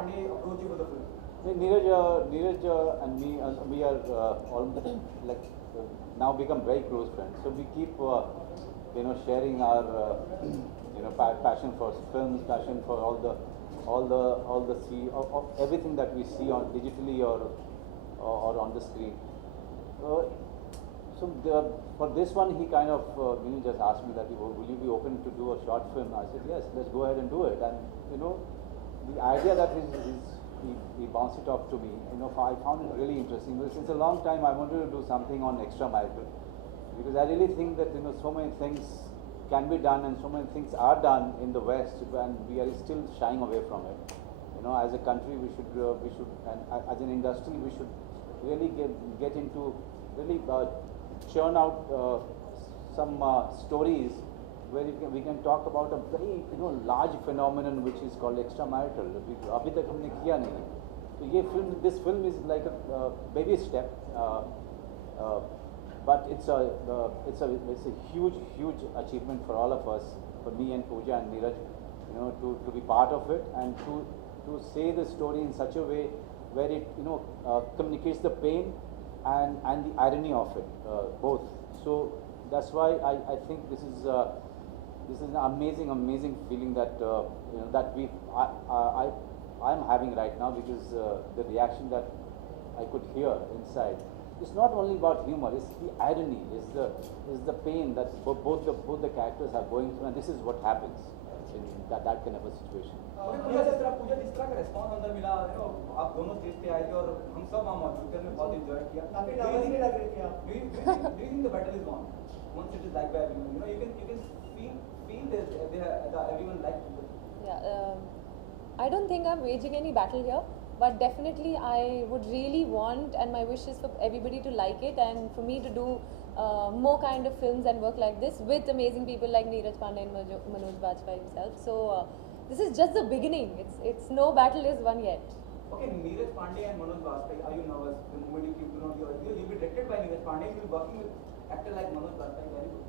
Pandey approach you for the film? Neeraj and me, we are all like now become very close friends. So we keep, sharing our, passion for films, passion for all the everything that we see on digitally or on the screen. For this one, he kind of just asked me that, will you be open to do a short film? I said, yes, let's go ahead and do it. And the idea that he bounced it off to me, I found it really interesting. Because since a long time, I wanted to do something on extramarital, because I really think that so many things can be done and so many things are done in the West, and we are still shying away from it. As a country, we should, and as an industry, we should really get into really churn out some stories where we can talk about a very large phenomenon which is called extramarital. अभी तक हमने किया नहीं. So this film is like a baby step, but it's a huge achievement for all of us, for me and Pooja and Neeraj, to be part of it and to say the story in such a way where it communicates the pain and the irony of it, both. So that's why I think this is an amazing feeling that I'm having right now, because the reaction that I could hear inside. It's not only about humor; it's the irony, is the pain that both the characters are going through, and this is what happens in that kind of a situation. पूजा जिस तरह का response अंदर मिला, आप दोनों stage पे आए थे और हम सब वहाँ मौजूद थे, हमने बहुत एंजॉय किया. काफी नर्वस भी लग रहे थे आप. Do you think the battle is won once it is liked by everyone? You can feel that everyone liked it. Yeah, I don't think I'm waging any battle here, but definitely I would really want, and my wish is for everybody to like it and for me to do more kind of films and work like this with amazing people like Neeraj Pandey and Manoj Bajpayee himself. So this is just the beginning. It's no battle is won yet. Okay, Neeraj Pandey and Manoj Bajpayee, are you nervous the moment you came to know you'll be directed by Neeraj Pandey, you'll be working with actor like Manoj Bajpayee? Very good.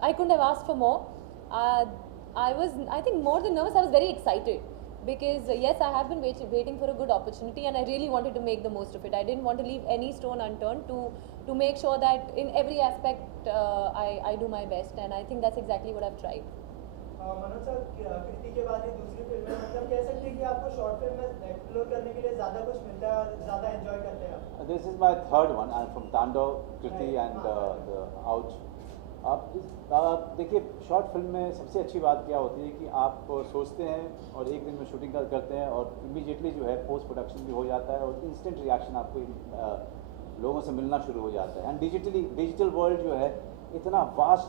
I couldn't have asked for more. I think more than nervous, I was very excited. Because yes, I have been waiting for a good opportunity, and I really wanted to make the most of it. I didn't want to leave any stone unturned to make sure that in every aspect I do my best, and I think that's exactly what I've tried. Manoj sir, Kriti के बाद ये दूसरी film है, मतलब कह सकते हैं कि आपको शॉर्ट फिल्म में एक्सप्लोर करने के लिए ज़्यादा कुछ मिलता है और ज़्यादा एंजॉय करते हैं आप. This is my third one. I'm from Tandav, Kriti and the Ouch. आप देखिए, शॉर्ट फिल्म में सबसे अच्छी बात क्या होती है कि आप सोचते हैं और एक दिन में शूटिंग करते हैं और इमीडिएटली जो है पोस्ट प्रोडक्शन भी हो जाता है और इंस्टेंट रिएक्शन आपको लोगों से मिलना शुरू हो जाता है. एंड डिजिटल वर्ल्ड जो है इतना वास्ट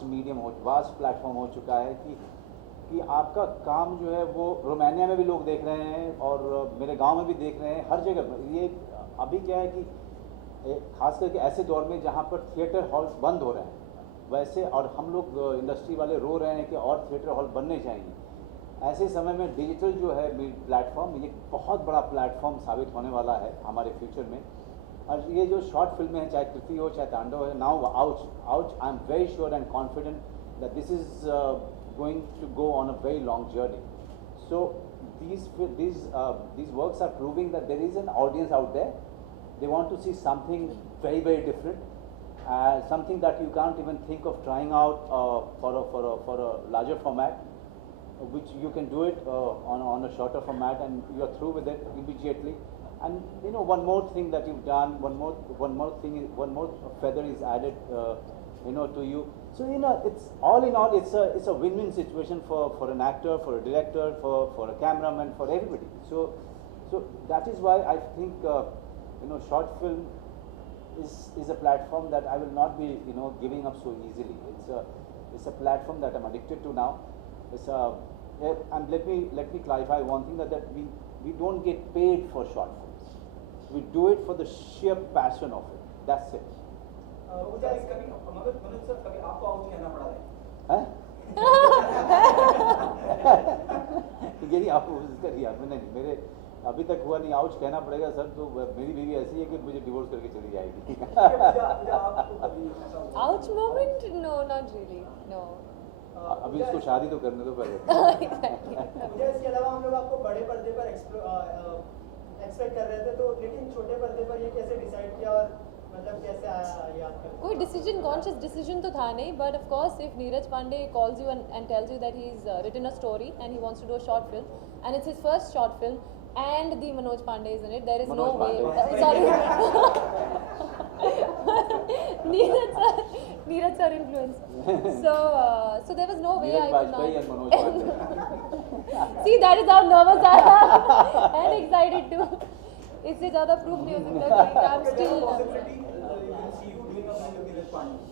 प्लेटफॉर्म हो चुका है कि आपका काम जो है वो रोमानिया में भी लोग देख रहे हैं और मेरे गांव में भी देख रहे हैं, हर जगह. ये अभी क्या है कि खास करके ऐसे दौर में जहाँ पर थिएटर हॉल्स बंद हो रहे हैं वैसे, और हम लोग इंडस्ट्री वाले रो रहे हैं कि और थिएटर हॉल बनने चाहिए, ऐसे समय में डिजिटल जो है प्लेटफॉर्म, ये बहुत बड़ा प्लेटफॉर्म साबित होने वाला है हमारे फ्यूचर में. और ये जो शॉर्ट फिल्में हैं, चाहे कृति हो चाहे तांडव है, now ouch, I am very sure and confident that this is going to go on a very long journey. So these works are proving that there is an audience out there. They want to see something very different, something that you can't even think of trying out for a larger format, which you can do it on a shorter format, and you are through with it immediately. And one more thing that you've done, one more feather is added to you. So it's all in all, it's a win-win situation for an actor, for a director, for a cameraman, for everybody. So that is why I think short film is a platform that I will not be giving up so easily. It's a platform that I'm addicted to now. And let me clarify one thing, that we don't get paid for short films. We do it for the sheer passion of it. That's it. कभी आपको out कहना पड़ा है? यही आप उसका दिया मैंने, मेरे अभी तक हुआ नहीं. आउच कहना पड़ेगा सर, तो मेरी बीवी ऐसी है कि मुझे डिवोर्स करके चली जाएगी. Ouch moment? No, not really. No. अभी उसको शादी तो करने दो पहले. मुझे इसके अलावा हम लोग आपको बड़े पर्दे पर एक्सपेक्ट कर रहे थे, तो लेकिन छोटे पर्दे पर ये कैसे डिसाइड किया और मतलब कैसे आया ये आपका? कोई डिसीजन, कॉन्शियस डिसीजन तो था नहीं, but of course if Neeraj Pandey calls you and tells you that he's written a story and he wants to do a short film and it's his first short film and the Manoj Pandey is in it, there is no Manoj way. Pandey. Sorry. Neeraj sir influence. So there was no way Neeraj I could Bajpayee and not. Manoj Pandey. See, that is how nervous I am and excited too. इससे ज़्यादा proof नहीं हो सकता कि I'm still. Possibility we will see you doing a film with Neeraj Pandey.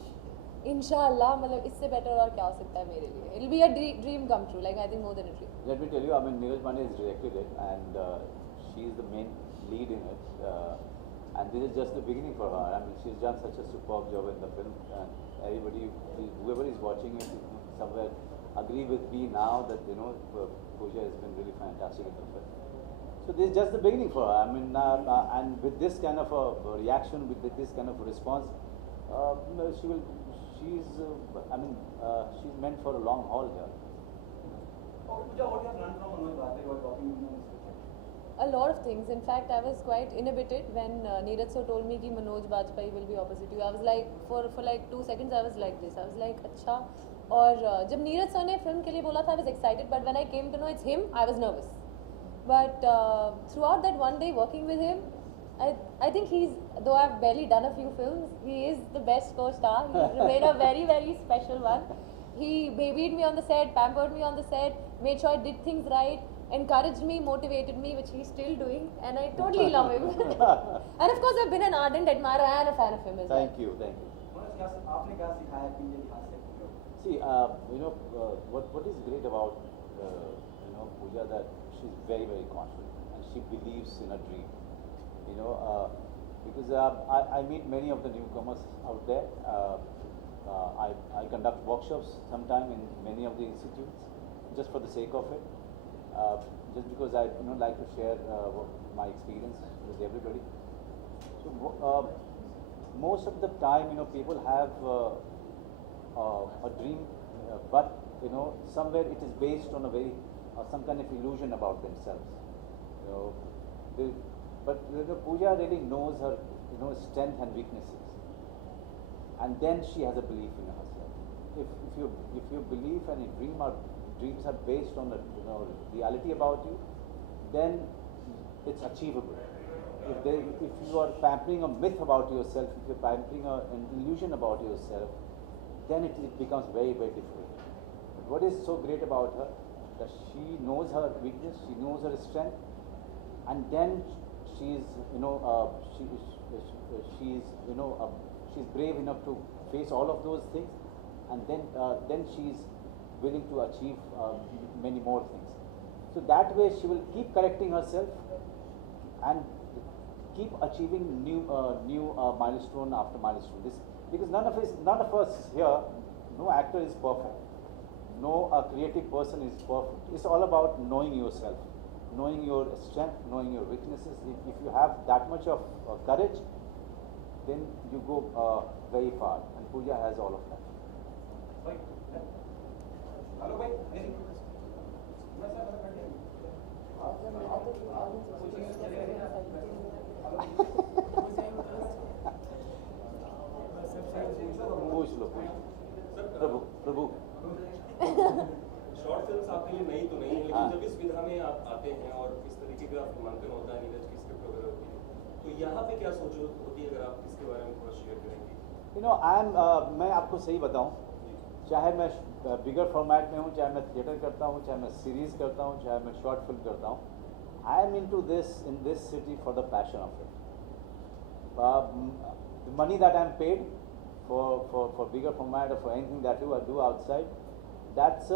इंशाल्लाह, मतलब इससे better और क्या हो सकता है मेरे लिए. It'll be a dream come true, like I think more than a dream. Let me tell you, I mean, Neeraj Pandey has directed it, and she is the main lead in it. And this is just the beginning for her. I mean, she's done such a superb job in the film, and everybody, whoever is watching it, somewhere agree with me now that Pooja has been really fantastic in the film. So this is just the beginning for her. I mean, and with this kind of a reaction, with this kind of a response, she's meant for a long haul here. Pooja, what you have learned from Manoj Bajpayee while working with him? A lot of things. In fact, I was quite inhibited when Neeraj sir told me कि Manoj Bajpayee will be opposite you. I was like, for like 2 seconds, I was like this. I was like, अच्छा. और जब Neeraj sir ने film के लिए बोला था, I was excited. But when I came to know it's him, I was nervous. But throughout that one day working with him, I think though I've barely done a few films, he is the best co-star. He remained a very, very special one. He babied me on the set, pampered me on the set, made sure I did things right, encouraged me, motivated me, which he's still doing, and I totally love him. And of course, I've been an ardent admirer and a fan of him as well. Thank you. Manoj, आपने क्या सिखाया कि ये ध्यान से? See, what is great about Pooja, that she's very, very confident and she believes in her dream. Because I meet many of the newcomers out there. I conduct workshops sometime in many of the institutes, just for the sake of it. Just because I like to share my experience with everybody. So most of the time, people have a dream, but somewhere it is based on some kind of illusion about themselves. But Pooja really knows her strength and weaknesses, and then she has a belief in herself. If you believe and your dreams are based on the reality about you, then it's achievable. If you are pampering a myth about yourself, if you're pampering an illusion about yourself, then it becomes very, very difficult. But what is so great about her, that she knows her weakness, she knows her strength, and then she's brave enough to face all of those things, and then she's willing to achieve many more things. So that way she will keep correcting herself and keep achieving new milestone after milestone. Because none of us here, no actor is perfect, no creative person is perfect. It's all about knowing yourself, knowing your strength, knowing your weaknesses. If you have that much of courage, then you go very far. And Pooja has all of that. Hello भाई, पूछ लो प्रभु short films आपके लिए नई तो नहीं है, लेकिन जब इस विधा में आप आते हैं और इस तरीके का फिल्मांकन होता है, नीरज की स्क्रिप्ट वगैरह होती है, तो यहाँ पे क्या सोच होती है, अगर आप इसके बारे में थोड़ा शेयर करेंगे? मैं आपको सही बताऊं, चाहे मैं बिगर फॉर्मेट में हूँ, चाहे मैं थिएटर करता हूँ, चाहे मैं सीरीज करता हूँ, चाहे मैं शॉर्ट फिल्म करता हूँ, I am into this in this city for the passion of it. The money that I'm paid for bigger format or for anything that I do outside, that's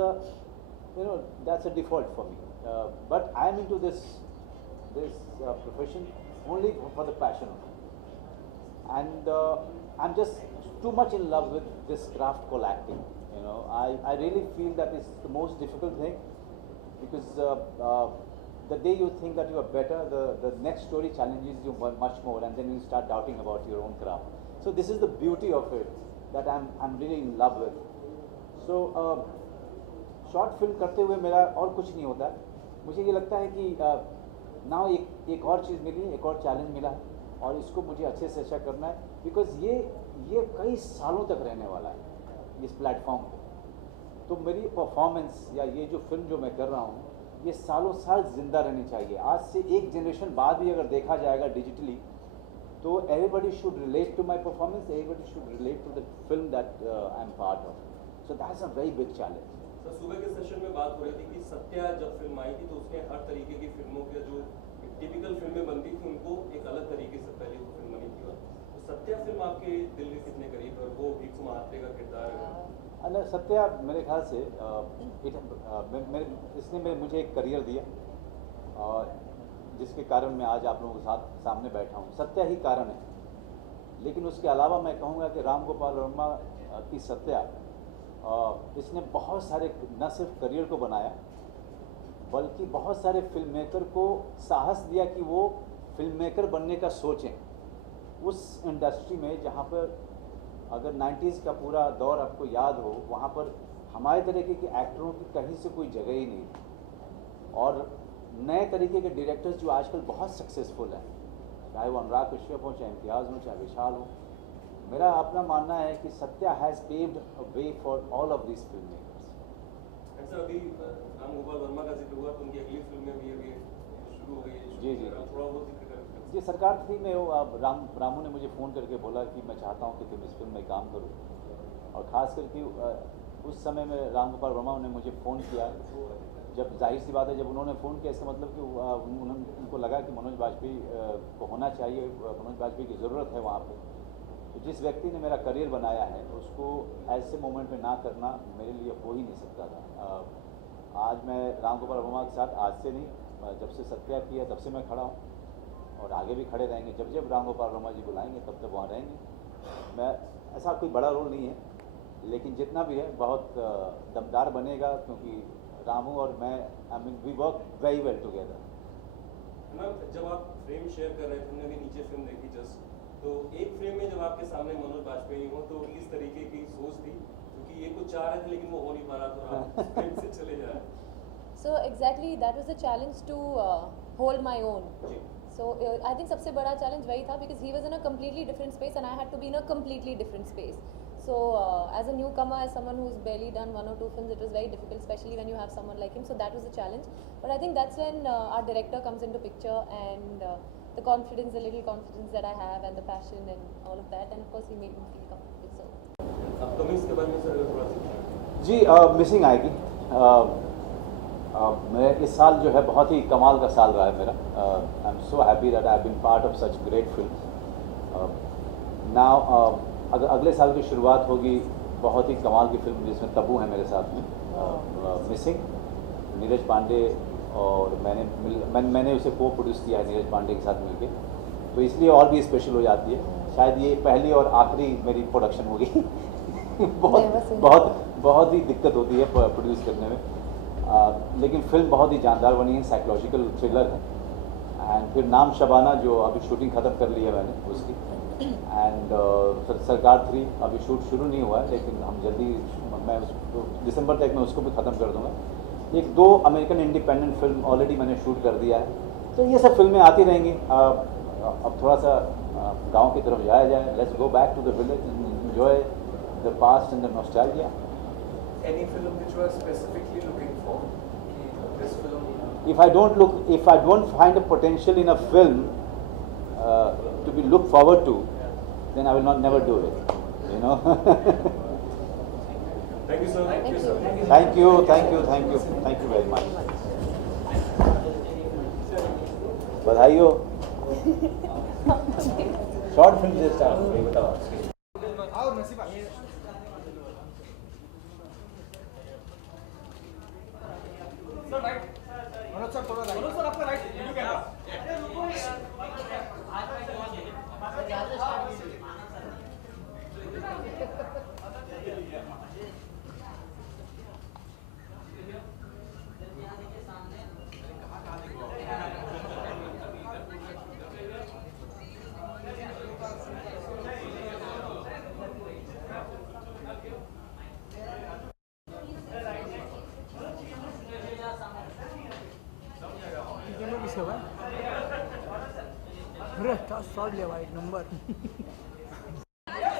a default for me. But I'm into this profession only for the passion of it, and I'm just too much in love with this craft called acting. I really feel that it's the most difficult thing, because the day you think that you are better, the next story challenges you much more, and then you start doubting about your own craft. So this is the beauty of it, that I'm really in love with. So short film करते हुए मेरा और कुछ नहीं होता है। मुझे ये लगता है कि ना एक और चीज़ मिली, एक और चैलेंज मिला है और इसको मुझे अच्छे से अच्छा करना है, बिकॉज ये कई सालों तक रहने वाला है इस प्लेटफॉर्म पे। तो मेरी परफॉर्मेंस या ये जो फिल्म जो मैं कर रहा हूँ ये सालों साल जिंदा रहनी चाहिए। आज से एक जनरेशन बाद भी अगर देखा जाएगा डिजिटली तो everybody should relate to my performance, everybody should relate to the film that I am part of. So that's a very big challenge. Sir सुबह के सेशन में बात हो रही थी कि सत्या जब फिल्म आई थी तो उसने हर तरीके की फिल्मों के जो टिपिकल फिल्में बनती थी उनको एक अलग तरीके से पहले वो फिल्म बनी थी। तो सत्या फिल्म आपके दिल के कितने करीब है और वो भिक्षु महात्रे का किरदार है? अरे सत्या मेरे ख्याल से इसने मुझे एक करियर दिया और जिसके कारण मैं आज आप लोगों के साथ सामने बैठा हूँ। सत्या ही कारण है। लेकिन उसके अलावा मैं कहूँगा कि राम गोपाल वर्मा की सत्या इसने बहुत सारे न सिर्फ करियर को बनाया बल्कि बहुत सारे फिल्म मेकर को साहस दिया कि वो फिल्म मेकर बनने का सोचें। उस इंडस्ट्री में जहाँ पर अगर 90s का पूरा दौर आपको याद हो, वहाँ पर हमारे तरीके के एक्टरों की कहीं से कोई जगह ही नहीं थी और नए तरीके के डायरेक्टर्स जो आजकल बहुत सक्सेसफुल हैं, चाहे वो अनुराग कश्यप हो, चाहे इम्तियाज़ हो, चाहे विशाल हो। मेरा अपना मानना है कि Satya has paved a way for all of these film makers. Sir अभी राम गोपाल वर्मा का जिक्र हुआ तो उनकी अगली फिल्म में भी अभी शुरू हो गई है। जी। थोड़ा बहुत जिक्र करें। जी, सरकार थी में रामू ने मुझे फ़ोन करके बोला कि मैं चाहता हूँ कि तुम इस फिल्म में काम करो और ख़ास करके उस समय में राम गोपाल वर्मा ने मुझे फ़ोन किया। जब जाहिर सी बात है जब उन्होंने फ़ोन किया इसका मतलब कि उनको लगा कि मनोज बाजपेयी को होना चाहिए, मनोज बाजपेयी की ज़रूरत है वहाँ पे। तो जिस व्यक्ति ने मेरा करियर बनाया है उसको ऐसे मोमेंट में ना करना मेरे लिए हो ही नहीं सकता था। आज मैं राम गोपाल वर्मा के साथ आज से नहीं, जब से सत्या किया तब से मैं खड़ा हूँ और आगे भी खड़े रहेंगे। जब जब राम गोपाल वर्मा जी बुलाएंगे तब तक वहाँ रहेंगे। मैं ऐसा कोई बड़ा रोल नहीं है लेकिन जितना भी है बहुत दमदार बनेगा क्योंकि रामू और मैं I mean we work very well together. Ma'am जब आप फ्रेम शेयर कर रहे थे, हमने भी नीचे फिल्म देखी जस्ट, तो एक फ्रेम में जब आपके सामने मनोज बाजपेयी हो तो किस तरीके की सोच थी? क्योंकि ये कुछ चाह रहे थे लेकिन वो हो नहीं पा रहा था, आप फ्रेम से चले जा रहे। So exactly that was the challenge to hold my own. Ji. So I think सबसे बड़ा challenge वही था because he was in a completely different space and I had to be in a completely different space. So as a newcomer, as someone who's barely done 1 or 2 films, it was very difficult, especially when you have someone like him. So that was a challenge. But I think that's when our director comes into picture and the confidence, the little confidence that I have and the passion and all of that. And of course, he made me feel comfortable. So. अपकमिंग्स के बारे में sir थोड़ा सा। जी, missing आएगी। मैं इस साल जो है बहुत ही कमाल का साल रहा है मेरा। I am so happy that I have been part of such great film. Now अगले साल की शुरुआत होगी बहुत ही कमाल की फिल्म जिसमें तब्बू है मेरे साथ में, मिसिंग, नीरज पांडे और मैंने उसे को प्रोड्यूस किया है नीरज पांडे के साथ मिलके, तो इसलिए और भी स्पेशल हो जाती है। शायद ये पहली और आखिरी मेरी प्रोडक्शन होगी। बहुत ही दिक्कत होती है प्रोड्यूस करने में, लेकिन फिल्म बहुत ही जानदार बनी है, साइकोलॉजिकल थ्रिलर है। एंड फिर नाम शबाना जो अभी शूटिंग ख़त्म कर ली है मैंने उसकी, एंड सरकार 3 अभी शूट शुरू नहीं हुआ है लेकिन हम जल्दी मैं उसको दिसंबर तक मैं उसको भी ख़त्म कर दूंगा। 1-2 अमेरिकन इंडिपेंडेंट फिल्म ऑलरेडी मैंने शूट कर दिया है। तो ये सब फिल्में आती रहेंगी। अब थोड़ा सा गांव की तरफ जाया जाए। Let's go back to the village and enjoy the past and the nostalgia. Any film which you are specifically looking for? This film. If I don't find a potential in a film to be looked forward to, then I will never do it. You know. Thank you sir. Thank you. Thank you very much. बधाई हो। Short film से start बताओ। से भाई. अरे 4 shot लिया भाई, number.